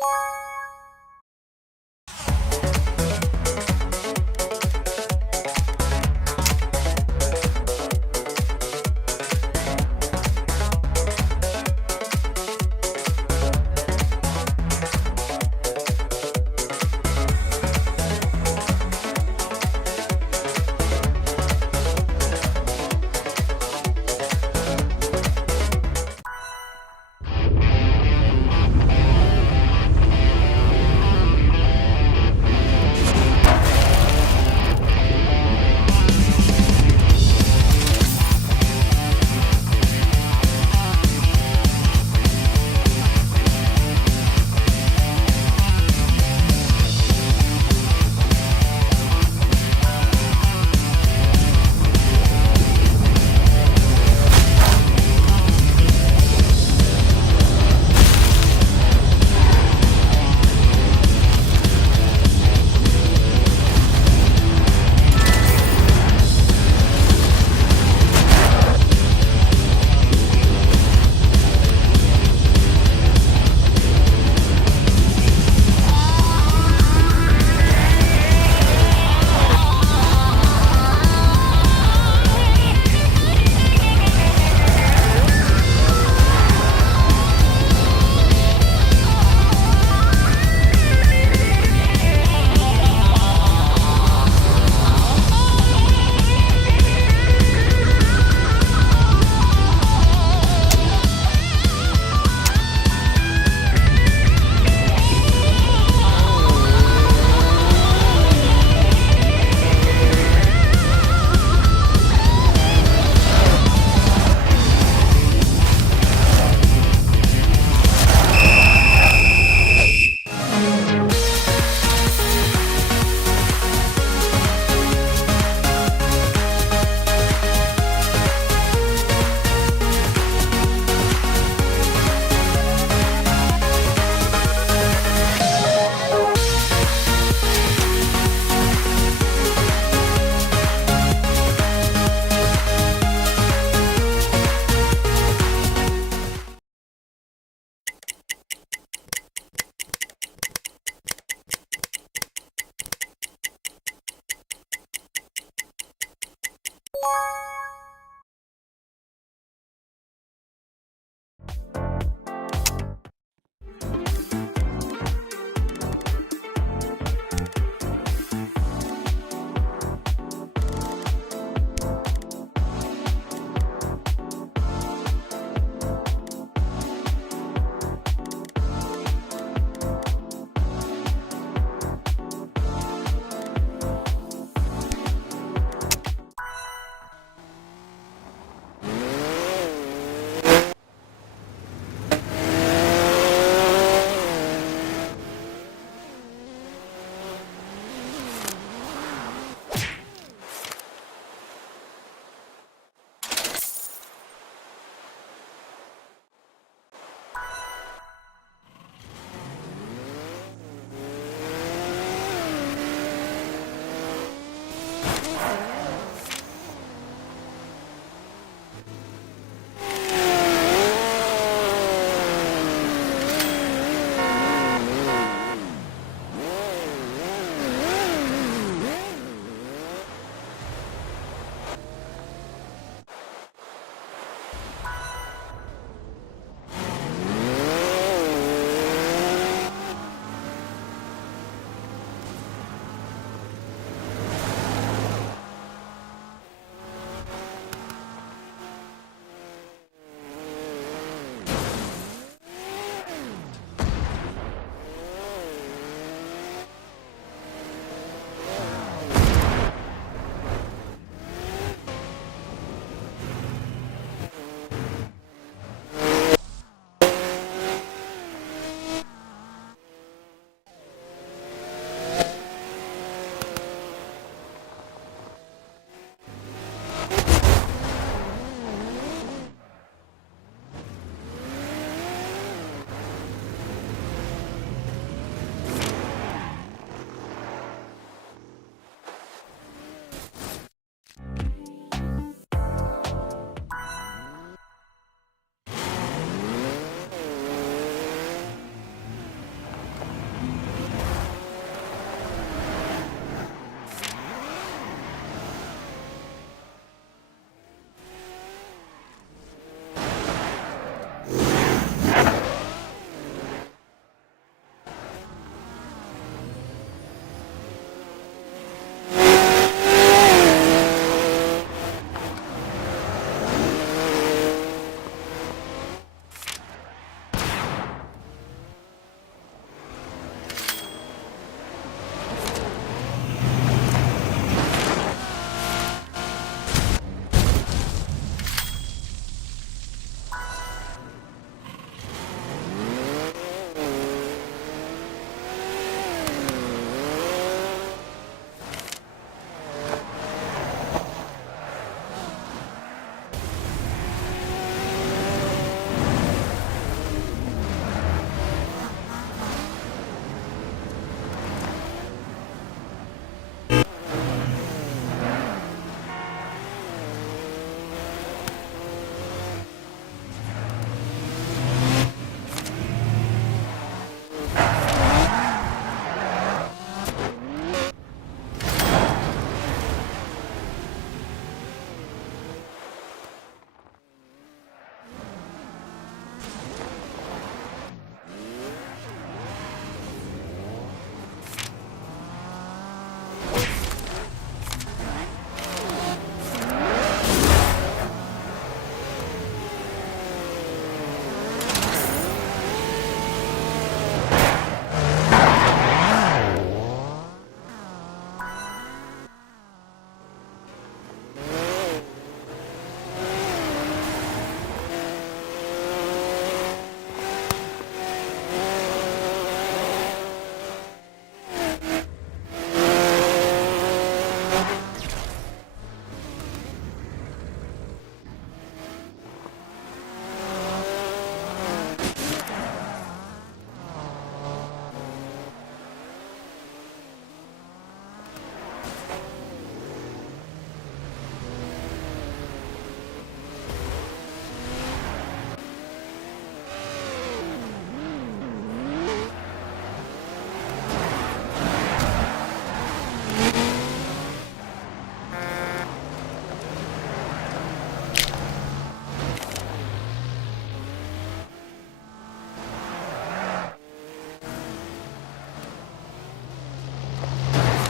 Música Thank you.